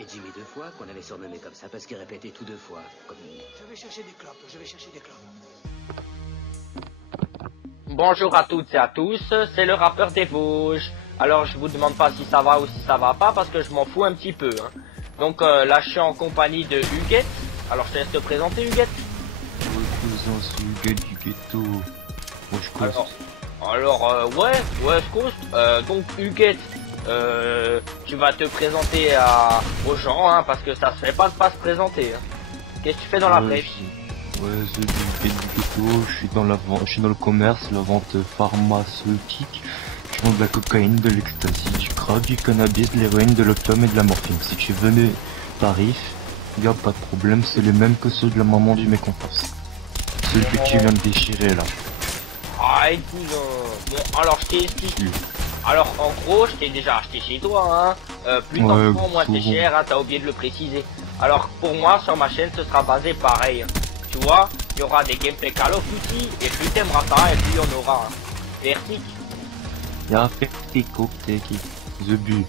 Et Jimmy 2 fois, qu'on avait surnommé comme ça parce qu'il répétait tout 2 fois. Comme... Je vais chercher des clopes, je vais chercher des clopes. Bonjour à toutes et à tous, c'est le rappeur des Vosges. Alors je vous demande pas si ça va ou si ça va pas parce que je m'en fous un petit peu. Hein. Donc là je suis en compagnie de Huguette. Alors je te laisse te présenter Huguette. Ouais cousin, c'est Huguette du ghetto. Moi je coste. Alors ouais je coste. Donc Huguette, tu vas te présenter aux gens hein, parce que ça se fait pas de pas se présenter. Hein. Qu'est-ce que tu fais dans la vraie vie? Ouais, c'est du ghetto, je suis dans le commerce, la vente pharmaceutique. Je vends de la cocaïne, de l'ecstasy, du crack, du cannabis, de l'héroïne, de l'opium et de la morphine. Si tu veux mes tarifs, y'a pas de problème, c'est les mêmes que ceux de la maman du mec en face. Celui que tu viens de déchirer là. Ah écoute, bon alors je t'explique. Alors en gros, je t'ai déjà acheté chez toi, hein. Plus d'enfants, moins c'est cher, hein, t'as oublié de le préciser. Alors pour moi, sur ma chaîne, ce sera basé pareil. Tu vois, il y aura des gameplays Call of Duty, et plus t'aimeras ça, et plus il y en aura. Hein. Vertic. Y'a Vertic, qui The Bu.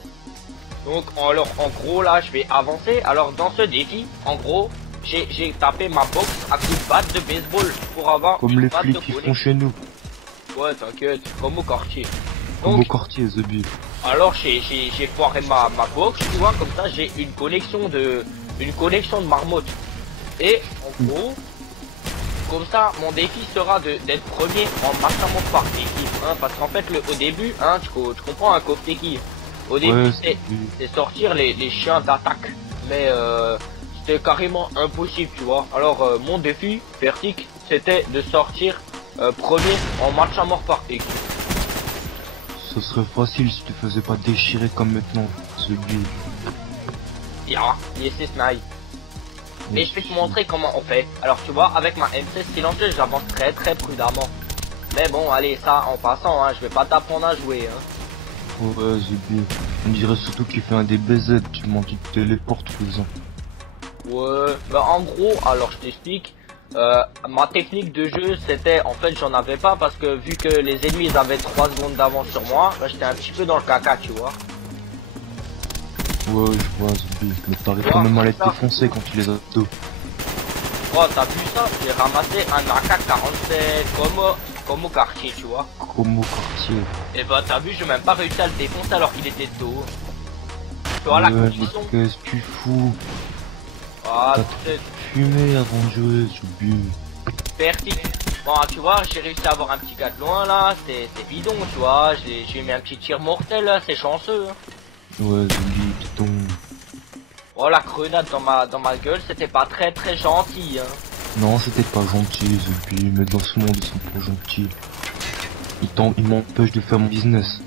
Donc alors en gros là, je vais avancer. Alors dans ce défi, en gros, j'ai tapé ma box à coups de batte de baseball pour avoir comme une les batte flics qui font chez nous. Ouais, t'inquiète, comme au quartier. Comme au quartier, The Bu. Alors j'ai foiré ma box, tu vois, comme ça j'ai une connexion de marmotte. Et en gros, comme ça mon défi sera d'être premier en maximum par équipe, hein, parce qu'en fait au début, hein, tu comprends un coffre d'équipe. Au début Ouais, c'est sortir les chiens d'attaque, mais c'était carrément impossible, tu vois. Alors mon défi, Vertic, c'était de sortir premier en match à mort par équipe. Ce serait facile si tu faisais pas déchirer comme maintenant, The Bu. Yeah, yes, it's nice. Mais je vais te montrer comment on fait. Alors tu vois, avec ma M16 silencieuse, j'avance très prudemment. Mais bon, allez, ça en passant, hein, je vais pas t'apprendre à jouer. Hein. Ouais, The Bu. On dirait surtout qu'il fait un DBZ, tu m'en dis de téléporte cousin. Ouais, bah en gros, alors je t'explique. Ma technique de jeu, c'était, en fait, j'en avais pas parce que vu que les ennemis ils avaient 3 secondes d'avance sur moi, bah, j'étais un petit peu dans le caca, tu vois. Ouais, je vois, The Bu. Mais t'arrives quand même à les défoncer quand tu les as dos. Oh, t'as vu ça? J'ai ramassé un AK-47 comme au quartier, tu vois. Comme au quartier. Et bah t'as vu, j'ai même pas réussi à le défoncer alors qu'il était de dos. Tu vois la condition? Qu'est-ce que tu fous? Ah, t'as fumé avant de jouer, The Bu. Vertic. Bon, tu vois, j'ai réussi à avoir un petit gars de loin là, c'est bidon, tu vois. J'ai mis un petit tir mortel là, c'est chanceux. Hein. Ouais, The Bu, bidon. Oh, la grenade dans ma gueule, c'était pas très gentil. Hein. Non, c'était pas gentil, The Bu, mais dans ce monde ils sont pas gentils. Ils m'empêchent de faire mon business.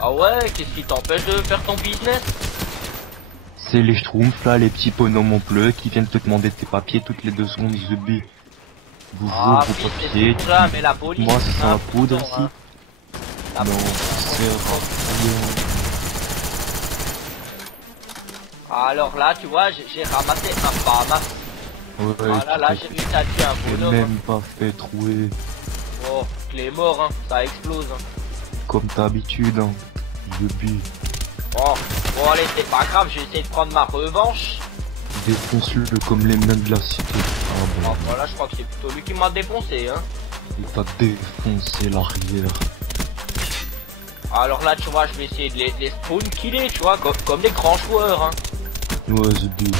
Ah ouais, qu'est-ce qui t'empêche de faire ton business? C'est les schtroumpfs là, les petits bonhommes en bleu qui viennent te demander tes papiers toutes les 2 secondes, The Bu. Bonjour, vos papiers. Ça, mais la police, moi c'est la poudre ici. Hein. Non, c'est rien. Alors là, tu vois, j'ai ramassé un Bahamas. Ouais, voilà, là, j'ai réussi à tuer un bonhomme. même pas fait trouver. Oh, il est mort, hein, ça explose. Hein. Comme d'habitude, hein. The Bu. Oh, bon allez, c'est pas grave, je vais essayer de prendre ma revanche. Défonce-le comme les mains de la cité. Ah bon. Oh, voilà, je crois que c'est plutôt lui qui m'a défoncé, hein. Il t'a défoncé l'arrière. Alors là, tu vois, je vais essayer de les spawn killer, tu vois, comme les grands joueurs, hein. Ouais, The Bu.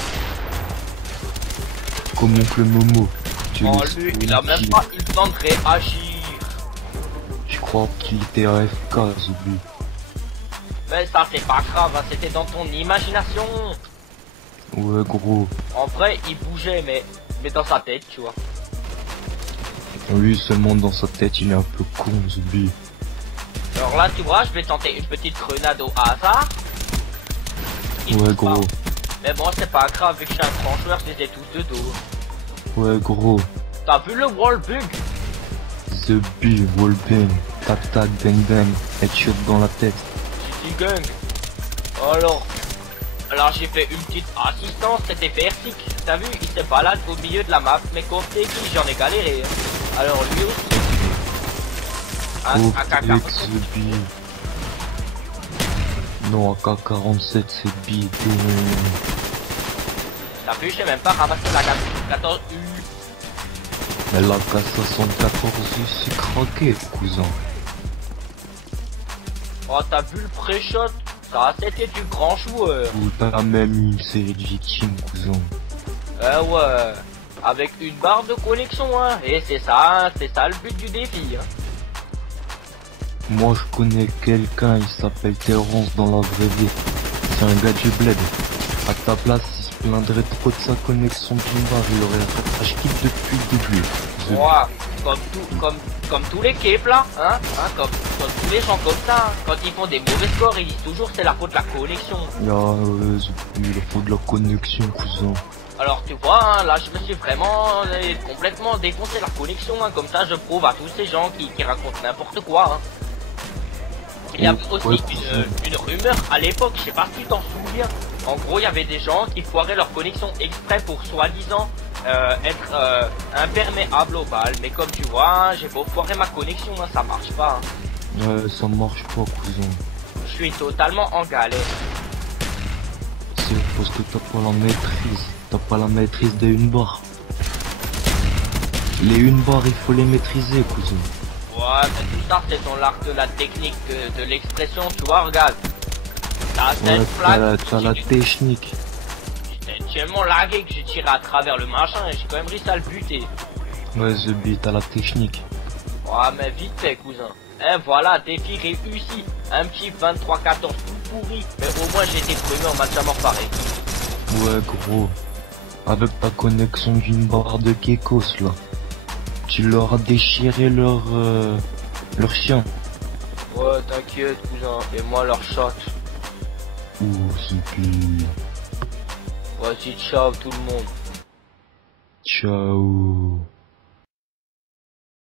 Comme oncle Momo. Oh, lui, il a même pas eu le temps de réagir. Je crois qu'il était AFK, The Bu. Mais ça, c'est pas grave, hein, c'était dans ton imagination. Ouais, gros. En vrai, il bougeait, mais dans sa tête, tu vois. Lui, seulement dans sa tête, il est un peu con, The Bu. Alors là, tu vois, je vais tenter une petite grenade au hasard. Ouais, gros. Pas. Mais bon, c'est pas grave, vu que je suis un grand joueur, je les ai tous de dos. Ouais, gros. T'as vu le wallbug? The Bu, wallbang. Tac tac, bang bang. Headshot dans la tête. City Gang. Alors j'ai fait une petite assistance, c'était Vertic. T'as vu, il se balade au milieu de la map, mais comme t'es qui, j'en ai galéré. Alors lui aussi. Un caca. The Bu. Non, AK-47 c'est bidon. T'as vu, j'ai même pas ramassé la 14 U. Mais la AK-74 c'est craqué, cousin. Oh, t'as vu le pré-shot? Ça, c'était du grand joueur. Ou t'as même une série de victimes, cousin. Ouais. Avec une barre de connexion, hein. Et c'est ça le but du défi, hein. Moi je connais quelqu'un, il s'appelle Terrence dans la vraie vie. C'est un gars du bled. À ta place, il se plaindrait trop de sa connexion d'une barre, il aurait rage quitte depuis le début. Ouais, comme tous les képes là, hein, comme tous les gens comme ça, hein. Quand ils font des mauvais scores, ils disent toujours c'est la faute de la connexion. C'est la faute de la connexion, cousin. Alors tu vois, hein, là je me suis vraiment complètement défoncé la connexion, hein. Comme ça je prouve à tous ces gens qui racontent n'importe quoi, hein. Il y avait aussi une rumeur à l'époque, je sais pas si tu t'en souviens. En gros, il y avait des gens qui foiraient leur connexion exprès pour soi-disant être imperméable aux balles. Mais comme tu vois, hein, j'ai beau foirer ma connexion, hein, ça marche pas. Hein. Ouais, ça marche pas, cousin. Je suis totalement en galère. C'est parce que t'as pas la maîtrise. T'as pas la maîtrise des une barre. Les une barre, il faut les maîtriser, cousin. Ouais, mais tout ça, c'est dans l'art de la technique, de l'expression, tu vois, regarde. T'as la technique. J'étais tellement lagué que j'ai tiré à travers le machin et j'ai quand même réussi à le buter. Ouais, The Beat, t'as la technique. Ouais, mais vite fait, cousin. Hein, voilà, défi réussi. Un petit 23-14 tout pourri, mais au moins j'ai été premier en match à mort pareil. Ouais, gros. Avec ta connexion d'une barre de Kekos, là. Tu leur as déchiré leur chien. Ouais, t'inquiète, cousin. Et moi, leur shot. Ouh, c'est pire. Vas-y, ciao tout le monde. Ciao.